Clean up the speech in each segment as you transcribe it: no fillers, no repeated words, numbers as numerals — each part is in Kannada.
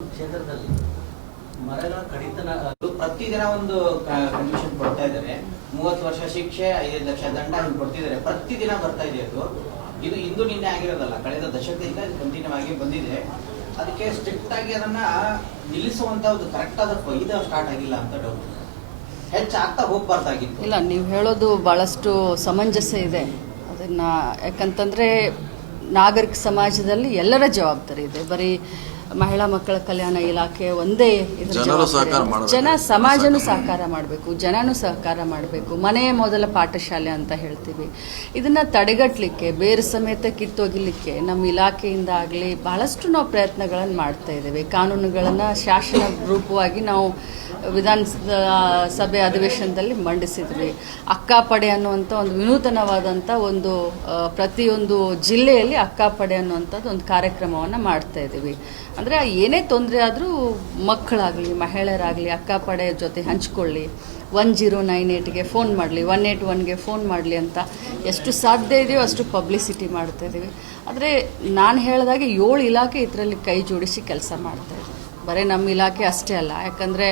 ಕ್ಷೇತ್ರದಲ್ಲಿ ಮರಗಳ ಕಡಿತನ ಪ್ರತಿದಿನ ಒಂದು ಕಂಡೀಷನ್ ಕೊಡ್ತಾ ಇದ್ದಾರೆ. 30 ವರ್ಷ ಶಿಕ್ಷೆ, 5 ಲಕ್ಷ ದಂಡ ಹಿಂಗೆ ಕೊಡ್ತಿದ್ದಾರೆ. ಪ್ರತಿದಿನ ಬರ್ತಾ ಇದೆ ಅದು. ಇದು ಇಂದು ನಿನ್ನೆ ಆಗಿರೋದಲ್ಲ, ಕಳೆದ ದಶಕದಿಂದ ಇದು ಕಂಟಿನ್ಯೂ ಆಗಿ ಬಂದಿದೆ. ಅದಕ್ಕೆ ಸ್ಟ್ರಿಕ್ಟ್ ಆಗಿ ಅದನ್ನ ನಿಲ್ಲಿಸುವಂತ ಒಂದು ಕರೆಕ್ಟ್ ಆದ ಇದು ಸ್ಟಾರ್ಟ್ ಆಗಿಲ್ಲ ಅಂತ ಡೌಟ್. ಹೆಚ್ಚಾಗ್ತಾ ಹೋಗ್ಬಾರ್ದಾಗಿತ್ತು. ಇಲ್ಲ, ನೀವು ಹೇಳೋದು ಬಹಳಷ್ಟು ಸಮಂಜಸ ಇದೆ. ಅದನ್ನ ಯಾಕಂತಂದ್ರೆ ನಾಗರಿಕ ಸಮಾಜದಲ್ಲಿ ಎಲ್ಲರ ಜವಾಬ್ದಾರಿ ಇದೆ. ಬರೀ ಮಹಿಳಾ ಮಕ್ಕಳ ಕಲ್ಯಾಣ ಇಲಾಖೆ ಒಂದೇ ಜನ ಸಮಾಜನೂ ಸಹಕಾರ ಮಾಡಬೇಕು, ಜನನೂ ಸಹಕಾರ ಮಾಡಬೇಕು. ಮನೆಯ ಮೊದಲ ಪಾಠಶಾಲೆ ಅಂತ ಹೇಳ್ತೀವಿ. ಇದನ್ನ ತಡೆಗಟ್ಟಲಿಕ್ಕೆ, ಬೇರೆ ಸಮೇತ ಕಿತ್ತೊಗಿಲಿಕ್ಕೆ ನಮ್ಮ ಇಲಾಖೆಯಿಂದ ಆಗಲಿ ಬಹಳಷ್ಟು ನಾವು ಪ್ರಯತ್ನಗಳನ್ನು ಮಾಡ್ತಾ ಇದ್ದೇವೆ. ಕಾನೂನುಗಳನ್ನು ಶಾಸನ ರೂಪವಾಗಿ ನಾವು ವಿಧಾನಸಭೆ ಅಧಿವೇಶನದಲ್ಲಿ ಮಂಡಿಸಿದ್ವಿ. ಅಕ್ಕಾಪಡೆ ಅನ್ನುವಂಥ ಒಂದು ವಿನೂತನವಾದಂಥ ಒಂದು ಪ್ರತಿಯೊಂದು ಜಿಲ್ಲೆಯಲ್ಲಿ ಅಕ್ಕಾಪಡೆ ಅನ್ನುವಂಥದ್ದು ಒಂದು ಕಾರ್ಯಕ್ರಮವನ್ನು ಮಾಡ್ತಾ ಇದ್ದೀವಿ. ಅಂದರೆ ಏನೇ ತೊಂದರೆ ಆದರೂ ಮಕ್ಕಳಾಗಲಿ ಮಹಿಳೆಯರಾಗಲಿ ಅಕ್ಕಾಪಡೆ ಜೊತೆ ಹಂಚ್ಕೊಳ್ಳಿ, 1098ಗೆ ಫೋನ್ ಮಾಡಲಿ, 181ಗೆ ಫೋನ್ ಮಾಡಲಿ ಅಂತ ಎಷ್ಟು ಸಾಧ್ಯ ಇದೆಯೋ ಅಷ್ಟು ಪಬ್ಲಿಸಿಟಿ ಮಾಡ್ತಾ ಇದ್ದೀವಿ. ಆದರೆ ನಾನು ಹೇಳಿದಾಗೆ 7 ಇಲಾಖೆ ಇದರಲ್ಲಿ ಕೈ ಜೋಡಿಸಿ ಕೆಲಸ ಮಾಡ್ತಾ ಇದ್ದೀವಿ. ಬರೀ ನಮ್ಮ ಇಲಾಖೆ ಅಷ್ಟೇ ಅಲ್ಲ, ಯಾಕಂದರೆ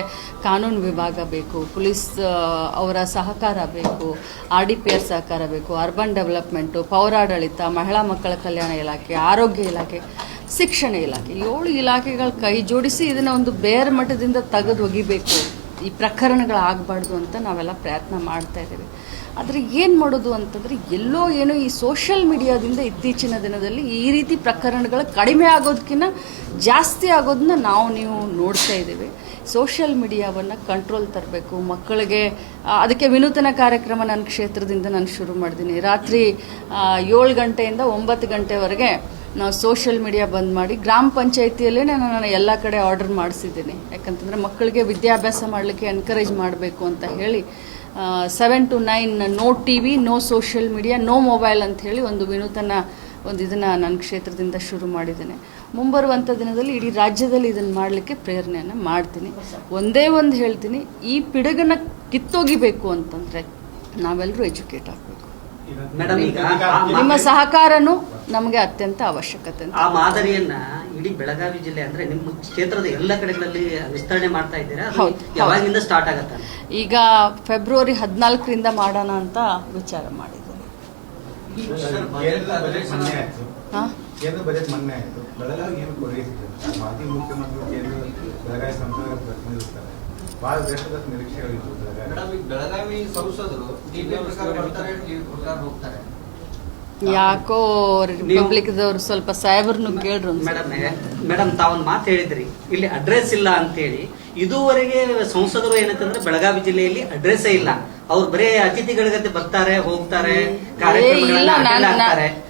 ಕಾನೂನು ವಿಭಾಗ ಬೇಕು, ಪೊಲೀಸ್ ಅವರ ಸಹಕಾರ ಬೇಕು, RDPR ಸಹಕಾರ ಬೇಕು, ಅರ್ಬನ್ ಡೆವಲಪ್ಮೆಂಟು, ಪೌರಾಡಳಿತ, ಮಹಿಳಾ ಮಕ್ಕಳ ಕಲ್ಯಾಣ ಇಲಾಖೆ, ಆರೋಗ್ಯ ಇಲಾಖೆ, ಶಿಕ್ಷಣ ಇಲಾಖೆ, 7 ಇಲಾಖೆಗಳ ಕೈ ಜೋಡಿಸಿ ಇದನ್ನು ಒಂದು ಬೇರೆ ಮಟ್ಟದಿಂದ ತೆಗೆದು ಒಗಿಬೇಕು, ಈ ಪ್ರಕರಣಗಳಾಗಬಾರ್ದು ಅಂತ ನಾವೆಲ್ಲ ಪ್ರಯತ್ನ ಮಾಡ್ತಾ ಇದ್ದೇವೆ. ಆದರೆ ಏನು ಮಾಡೋದು ಅಂತಂದರೆ ಎಲ್ಲೋ ಏನೋ ಈ ಸೋಷಿಯಲ್ ಮೀಡಿಯಾದಿಂದ ಇತ್ತೀಚಿನ ದಿನದಲ್ಲಿ ಈ ರೀತಿ ಪ್ರಕರಣಗಳು ಕಡಿಮೆ ಆಗೋದಕ್ಕಿಂತ ಜಾಸ್ತಿ ಆಗೋದನ್ನ ನೀವು ನೋಡ್ತಾ ಇದ್ದೀವಿ. ಸೋಷಿಯಲ್ ಮೀಡಿಯಾವನ್ನು ಕಂಟ್ರೋಲ್ ತರಬೇಕು. ಮಕ್ಕಳಿಗೆ ಅದಕ್ಕೆ ವಿನೂತನ ಕಾರ್ಯಕ್ರಮ ನನ್ನ ಕ್ಷೇತ್ರದಿಂದ ನಾನು ಶುರು ಮಾಡಿದ್ದೀನಿ. ರಾತ್ರಿ 7 ಗಂಟೆಯಿಂದ 9 ಗಂಟೆವರೆಗೆ ನಾವು ಸೋಷಿಯಲ್ ಮೀಡಿಯಾ ಬಂದ್ ಮಾಡಿ ಗ್ರಾಮ ಪಂಚಾಯಿತಿಯಲ್ಲೇ ನಾನು ಎಲ್ಲ ಕಡೆ ಆರ್ಡರ್ ಮಾಡಿಸಿದ್ದೀನಿ. ಯಾಕಂತಂದರೆ ಮಕ್ಕಳಿಗೆ ವಿದ್ಯಾಭ್ಯಾಸ ಮಾಡಲಿಕ್ಕೆ ಎನ್ಕರೇಜ್ ಮಾಡಬೇಕು ಅಂತ ಹೇಳಿ 7 to 9 no TV, no social media, no mobile ಅಂತ ಹೇಳಿ ಒಂದು ವಿನೂತನ ಒಂದು ಇದನ್ನು ನನ್ನ ಕ್ಷೇತ್ರದಿಂದ ಶುರು ಮಾಡಿದ್ದೇನೆ. ಮುಂಬರುವಂಥ ದಿನದಲ್ಲಿ ಇಡೀ ರಾಜ್ಯದಲ್ಲಿ ಇದನ್ನು ಮಾಡಲಿಕ್ಕೆ ಪ್ರೇರಣೆಯನ್ನು ಮಾಡ್ತೀನಿ. ಒಂದೇ ಒಂದು ಹೇಳ್ತೀನಿ, ಈ ಪಿಡುಗನ್ನು ಕಿತ್ತೊಗಿಬೇಕು ಅಂತಂದರೆ ನಾವೆಲ್ಲರೂ ಎಜುಕೇಟ್ ಆಗಬೇಕು. ನಿಮ್ಮ ಸಹಕಾರನೂ ನಮಗೆ ಅತ್ಯಂತ ಅವಶ್ಯಕತೆ. ಆ ಮಾದರಿಯನ್ನ ಇಡೀ ಬೆಳಗಾವಿ ಜಿಲ್ಲೆ ಅಂದ್ರೆ ನಿಮ್ಮ ಕ್ಷೇತ್ರದ ಎಲ್ಲ ಕಡೆಗಳಲ್ಲಿ ವಿಸ್ತರಣೆ ಮಾಡ್ತಾ ಇದ್ದೀರಾ? ಯಾವಾಗಿಂದ ಸ್ಟಾರ್ಟ್ ಆಗತ್ತೆ? ಈಗ ಫೆಬ್ರವರಿ 14ರಿಂದ ಮಾಡೋಣ ಅಂತ ವಿಚಾರ ಮಾಡಿದ್ದೇನೆ. ಕೇಂದ್ರ ಬಜೆಟ್ ಮೊನ್ನೆ ಆಯಿತು. ಬೆಳಗಾವಿ ಏನು ಕೊಡುಗೆ ಸಿಗುತ್ತೆ? ಮಾಜಿ ಮುಖ್ಯಮಂತ್ರಿ ಬೆಳಗಾವಿ ಸಂಸದರು ಪ್ರತಿನಿಧಿಸ್ತಾರೆ. ಬಹಳ ದೇಶದ ನಿರೀಕ್ಷೆಗಳಿತ್ತು. ಬೆಳಗಾವಿ ಸಂಸದರು ಹೋಗ್ತಾರೆ. ಯಾಕೋ ರಿಪಬ್ಲಿಕ್ದವ್ರು ಸ್ವಲ್ಪ ಸಾಹೇಬ್ರನ್ನು ಕೇಳ್ರು. ಮೇಡಮ್ ತಾವೊಂದು ಮಾತು ಹೇಳಿದ್ರಿ, ಇಲ್ಲಿ ಅಡ್ರೆಸ್ ಇಲ್ಲ ಅಂತ ಹೇಳಿ. ಇದುವರೆಗೆ ಸಂಸದರು ಏನಂತಂದ್ರೆ ಬೆಳಗಾವಿ ಜಿಲ್ಲೆಯಲ್ಲಿ ಅಡ್ರೆಸ್ ಇಲ್ಲ. ಅವ್ರು ಬರೇ ಅತಿಥಿಗಳ ಬರ್ತಾರೆ, ಹೋಗ್ತಾರೆ,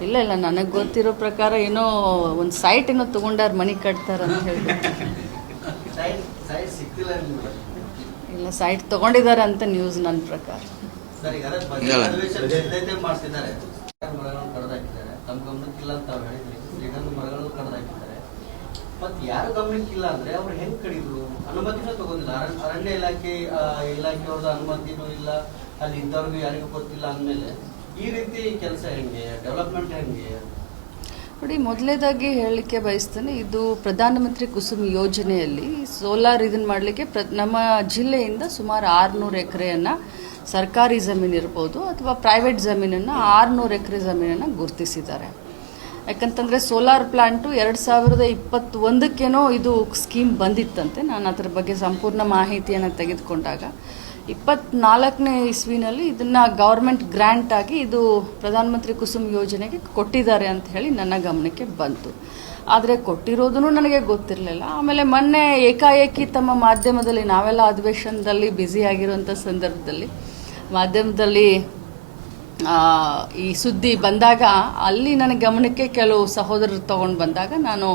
ಇಲ್ಲ ನನಗ್ ಗೊತ್ತಿರೋ ಪ್ರಕಾರ ಏನೋ ಒಂದ್ ಸೈಟ್ ಏನೋ ತಗೊಂಡಾರ, ಮನಿ ಕಟ್ತಾರ ಅಂತ ಹೇಳಿ. ಇಲ್ಲ, ಸೈಟ್ ತಗೊಂಡಿದ್ದಾರೆ ಅಂತ ನ್ಯೂಸ್ ನನ್ನ ಪ್ರಕಾರ. ಕಡ್ದಾಕಿದ್ದಾರೆ, ತಮ್ಮ ಗಮನಕ್ಕಿಲ್ಲ ಅಂತ ತಾವು ಹೇಳಿದ್ರಿ. ಶ್ರೀಗಂಧ ಮರಗಳು ಕಡ್ದಾಕಿದ್ದಾರೆ. ಮತ್ತೆ ಯಾರು ಗಮನಕ್ಕಿಲ್ಲ ಅಂದ್ರೆ ಅವ್ರು ಹೆಂಗ್ ಕಡಿದ್ರು? ಅನುಮತಿನೂ ತಗೊಂಡಿಲ್ಲ. ಅರಣ್ಯ ಇಲಾಖೆಯವ್ರದ್ದು ಅನುಮತಿನೂ ಇಲ್ಲ, ಅಲ್ಲಿ ಇದ್ದವ್ರಿಗೂ ಯಾರಿಗೂ ಗೊತ್ತಿಲ್ಲ ಅಂದ್ಮೇಲೆ ಈ ರೀತಿ ಕೆಲಸ ಹೆಂಗೆ, ಡೆವಲಪ್ಮೆಂಟ್ ಹೆಂಗೆ? ನೋಡಿ, ಮೊದಲೇದಾಗಿ ಹೇಳಲಿಕ್ಕೆ ಬಯಸ್ತೇನೆ, ಇದು ಪ್ರಧಾನಮಂತ್ರಿ ಕುಸುಮ್ ಯೋಜನೆಯಲ್ಲಿ ಸೋಲಾರ್ ಇದನ್ನು ಮಾಡಲಿಕ್ಕೆ ನಮ್ಮ ಜಿಲ್ಲೆಯಿಂದ ಸುಮಾರು 600 ಎಕರೆಯನ್ನು ಸರ್ಕಾರಿ ಜಮೀನು ಇರ್ಬೋದು ಅಥವಾ ಪ್ರೈವೇಟ್ ಜಮೀನನ್ನು 600 ಎಕರೆ ಜಮೀನನ್ನು ಗುರುತಿಸಿದ್ದಾರೆ. ಯಾಕಂತಂದರೆ ಸೋಲಾರ್ ಪ್ಲಾಂಟು 2021ಕ್ಕೇನೋ ಇದು ಸ್ಕೀಮ್ ಬಂದಿತ್ತಂತೆ. ನಾನು ಅದರ ಬಗ್ಗೆ ಸಂಪೂರ್ಣ ಮಾಹಿತಿಯನ್ನು ತೆಗೆದುಕೊಂಡಾಗ 24ನೇ ಇಸ್ವಿನಲ್ಲಿ ಇದನ್ನು ಗೌರ್ಮೆಂಟ್ ಗ್ರ್ಯಾಂಟ್ ಆಗಿ ಇದು ಪ್ರಧಾನಮಂತ್ರಿ ಕುಸುಮ್ ಯೋಜನೆಗೆ ಕೊಟ್ಟಿದ್ದಾರೆ ಅಂತ ಹೇಳಿ ನನ್ನ ಗಮನಕ್ಕೆ ಬಂತು. ಆದರೆ ಕೊಟ್ಟಿರೋದೂ ನನಗೆ ಗೊತ್ತಿರಲಿಲ್ಲ. ಆಮೇಲೆ ಮೊನ್ನೆ ಏಕಾಏಕಿ ತಮ್ಮ ಮಾಧ್ಯಮದಲ್ಲಿ, ನಾವೆಲ್ಲ ಅಧಿವೇಶನದಲ್ಲಿ ಬ್ಯುಸಿಯಾಗಿರುವಂಥ ಸಂದರ್ಭದಲ್ಲಿ ಮಾಧ್ಯಮದಲ್ಲಿ ಈ ಸುದ್ದಿ ಬಂದಾಗ ಅಲ್ಲಿ ನನ್ನ ಗಮನಕ್ಕೆ ಕೆಲವು ಸಹೋದರರು ತಗೊಂಡು ಬಂದಾಗ ನಾನು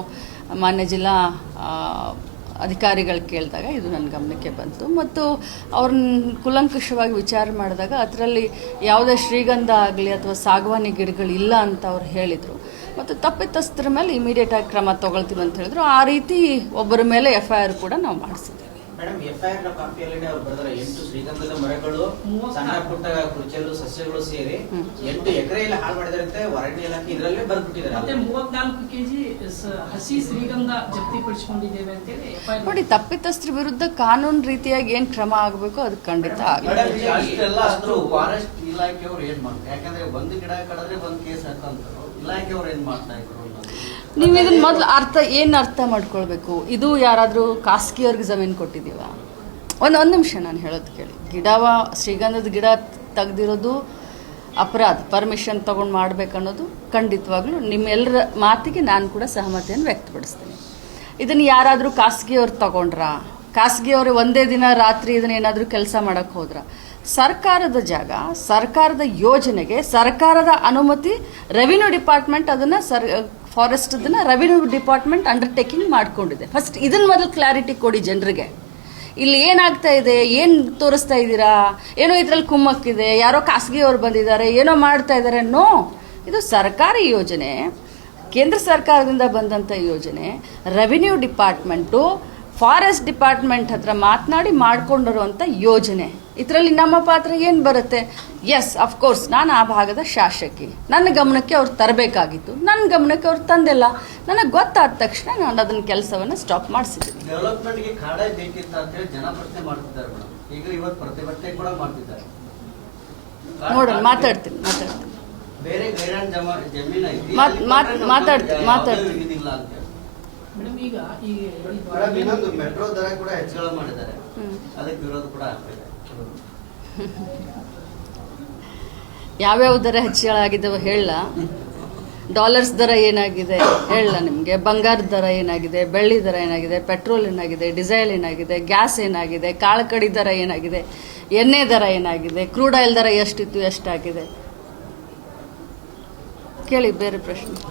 ಮಾನ್ಯ ಜಿಲ್ಲಾ ಅಧಿಕಾರಿಗಳು ಕೇಳಿದಾಗ ಇದು ನನ್ನ ಗಮನಕ್ಕೆ ಬಂತು. ಮತ್ತು ಅವ್ರನ್ನ ಕುಲಂಕುಷವಾಗಿ ವಿಚಾರ ಮಾಡಿದಾಗ ಅದರಲ್ಲಿ ಯಾವುದೇ ಶ್ರೀಗಂಧ ಆಗಲಿ ಅಥವಾ ಸಾಗವಾನಿ ಗಿಡಗಳಿಲ್ಲ ಅಂತ ಅವ್ರು ಹೇಳಿದರು. ಮತ್ತು ತಪ್ಪಿತಸ್ಥರ ಮೇಲೆ ಇಮಿಡಿಯೇಟಾಗಿ ಕ್ರಮ ತಗೊಳ್ತೀವಿ ಅಂತ ಹೇಳಿದ್ರು. ಆ ರೀತಿ ಒಬ್ಬರ ಮೇಲೆ FIR ಕೂಡ ನಾವು ಮಾಡಿಸಿದ್ದೀವಿ. ಮೇಡಮ್ FIR ನ ಕಾಪಿಯಲ್ಲಿ ಅವ್ರು ಬರೆದಾರೆ 8 ಶ್ರೀಗಂಧದ ಮರಗಳು, ಸಣ್ಣ ಪುಟ್ಟ ಕುರ್ಚಲು ಸಸ್ಯಗಳು ಸೇರಿ 8 ಎಕರೆಯಲ್ಲಿ ಹಾಳು ಮಾಡಿದಾರಂತೆ ಅರಣ್ಯ ಇಲಾಖೆ ಇದರಲ್ಲೇ ಬರ್ಬಿಟ್ಟಿದ್ದಾರೆ. ಮತ್ತೆ 34 ಕೆಜಿ ಹಸಿ ಶ್ರೀಗಂಧ ಜಪ್ತಿಪಡಿಸಿಕೊಂಡಿದ್ದೇವೆ ಅಂತೇಳಿ FIR ನೋಡಿ, ತಪ್ಪಿತಸ್ಥರ ವಿರುದ್ಧ ಕಾನೂನು ರೀತಿಯಾಗಿ ಏನ್ ಕ್ರಮ ಆಗಬೇಕು ಅದು ಖಂಡಿತ ಆಗುತ್ತೆ. ಮೇಡಮ್, ಈಗ ಇಷ್ಟೆಲ್ಲ ಆದ್ರೂ ಫಾರೆಸ್ಟ್ ಇಲಾಖೆಯವ್ರು ಏನ್ ಮಾಡ್ತಾರೆ? ಯಾಕಂದ್ರೆ ಒಂದು ಗಿಡ ಕಡಿದ್ರೆ ಒಂದು ಕೇಸ್ ಹಾಕಂತಾರು, ಇಲಾಖೆಯವ್ರು ಏನ್ ಮಾಡ್ತಾ ಇದ್ರು? ನೀವು ಇದನ್ನ ಮೊದಲು ಅರ್ಥ ಮಾಡ್ಕೊಳ್ಬೇಕು. ಇದು ಯಾರಾದರೂ ಖಾಸಗಿಯವ್ರಿಗೆ ಜಮೀನು ಕೊಟ್ಟಿದ್ದೀವ? ಒಂದು ನಿಮಿಷ ನಾನು ಹೇಳೋದು ಕೇಳಿ. ಶ್ರೀಗಂಧದ ಗಿಡ ತೆಗ್ದಿರೋದು ಅಪರಾಧ. ಪರ್ಮಿಷನ್ ತೊಗೊಂಡು ಮಾಡ್ಬೇಕನ್ನೋದು ಖಂಡಿತವಾಗ್ಲೂ ನಿಮ್ಮೆಲ್ಲರ ಮಾತಿಗೆ ನಾನು ಕೂಡ ಸಹಮತಿಯನ್ನು ವ್ಯಕ್ತಪಡಿಸ್ತೀನಿ. ಇದನ್ನು ಯಾರಾದರೂ ಖಾಸಗಿಯವ್ರು ತಗೊಂಡ್ರಾ? ಖಾಸಗಿಯವರು ಒಂದೇ ದಿನ ರಾತ್ರಿ ಇದನ್ನ ಏನಾದರೂ ಕೆಲಸ ಮಾಡೋಕ್ಕೆ ಹೋದ್ರ? ಸರ್ಕಾರದ ಜಾಗ, ಸರ್ಕಾರದ ಯೋಜನೆಗೆ ಸರ್ಕಾರದ ಅನುಮತಿ, ರೆವಿನ್ಯೂ ಡಿಪಾರ್ಟ್ಮೆಂಟ್ ಅದನ್ನು ಫಾರೆಸ್ಟ್ ರೆವಿನ್ಯೂ ಡಿಪಾರ್ಟ್ಮೆಂಟ್ ಅಂಡರ್ಟೇಕಿಂಗ್ ಮಾಡ್ಕೊಂಡಿದೆ. ಫಸ್ಟ್ ಇದನ್ನ ಮೊದಲು ಕ್ಲಾರಿಟಿ ಕೊಡಿ ಜನರಿಗೆ. ಇಲ್ಲಿ ಏನಾಗ್ತಾ ಇದೆ, ಏನು ತೋರಿಸ್ತಾ ಇದ್ದೀರಾ, ಏನೋ ಇದರಲ್ಲಿ ಕುಮ್ಮಕ್ಕಿದೆ, ಯಾರೋ ಖಾಸಗಿಯವರು ಬಂದಿದ್ದಾರೆ, ಏನೋ ಮಾಡ್ತಾ ಇದ್ದಾರೆ. ನೋ, ಇದು ಸರ್ಕಾರಿ ಯೋಜನೆ, ಕೇಂದ್ರ ಸರ್ಕಾರದಿಂದ ಬಂದಂಥ ಯೋಜನೆ. ರೆವಿನ್ಯೂ ಡಿಪಾರ್ಟ್ಮೆಂಟು ಫಾರೆಸ್ಟ್ ಡಿಪಾರ್ಟ್ಮೆಂಟ್ ಹತ್ರ ಮಾತನಾಡಿ ಮಾಡ್ಕೊಂಡಿರುವಂಥ ಯೋಜನೆ. ಇದರಲ್ಲಿ ನಮ್ಮ ಪಾತ್ರ ಏನು ಬರುತ್ತೆ? ಎಸ್, ಅಫ್ಕೋರ್ಸ್ ನಾನು ಆ ಭಾಗದ ಶಾಸಕಿ, ನನ್ನ ಗಮನಕ್ಕೆ ಅವ್ರು ತರಬೇಕಾಗಿತ್ತು, ನನ್ನ ಗಮನಕ್ಕೆ ಅವ್ರು ತಂದಿಲ್ಲ. ನನಗೆ ಗೊತ್ತಾದ ತಕ್ಷಣ ನಾನು ಅದನ್ನ ಕೆಲಸವನ್ನು ಸ್ಟಾಪ್ ಮಾಡಿಸಿದ್ದೀನಿ. ಡೆವಲಪ್ಮೆಂಟ್ಗೆ ಕಾಡೇ ಬೇಕಿತ್ತ ಅಂತ ಹೇಳಿ ಜನ ಪ್ರಶ್ನೆ ಮಾಡ್ತಿದ್ದಾರೆ ಮೇಡಮ್. ಈಗ ಇವತ್ತು ಪ್ರತಿಭಟನೆ ಕೂಡ ಮಾಡ್ತಿದ್ದಾರೆ. ನೋಡೋಣ, ಮಾತಾಡ್ತೀನಿ. ಬೇರೆ ಗೈರಾನ್ ಜಮೀನ್ ಐತಿ, ಮಾತಾಡ್ತೀನಿ. ಇದಿಲ್ಲ ಅಂತ ಹೇಳಿ. ಮೇಡಮ್, ಈಗ ಮೇಡಮ್, ಇನ್ನೊಂದು ಮೆಟ್ರೋ ದರ ಕೂಡ ಹೆಚ್ಚಳ ಮಾಡಿದ್ದಾರೆ, ಅದಕ್ಕೆ ವಿರೋಧ ಕೂಡ ಆಗ್ತಿದೆ. ಯಾವ್ಯಾವ ದರ ಹೆಚ್ಚಳ ಆಗಿದ್ದಾವೆ ಹೇಳ? ಡಾಲರ್ಸ್ ದರ ಏನಾಗಿದೆ ಹೇಳ ನಿಮಗೆ? ಬಂಗಾರದ ದರ ಏನಾಗಿದೆ? ಬೆಳ್ಳಿ ದರ ಏನಾಗಿದೆ? ಪೆಟ್ರೋಲ್ ಏನಾಗಿದೆ? ಡೀಸೆಲ್ ಏನಾಗಿದೆ? ಗ್ಯಾಸ್ ಏನಾಗಿದೆ? ಕಾಳುಕಡಿ ದರ ಏನಾಗಿದೆ? ಎಣ್ಣೆ ದರ ಏನಾಗಿದೆ? ಕ್ರೂಡ್ ಆಯಿಲ್ ದರ ಎಷ್ಟಿತ್ತು, ಎಷ್ಟಾಗಿದೆ? ಕೇಳಿ ಬೇರೆ ಪ್ರಶ್ನೆ.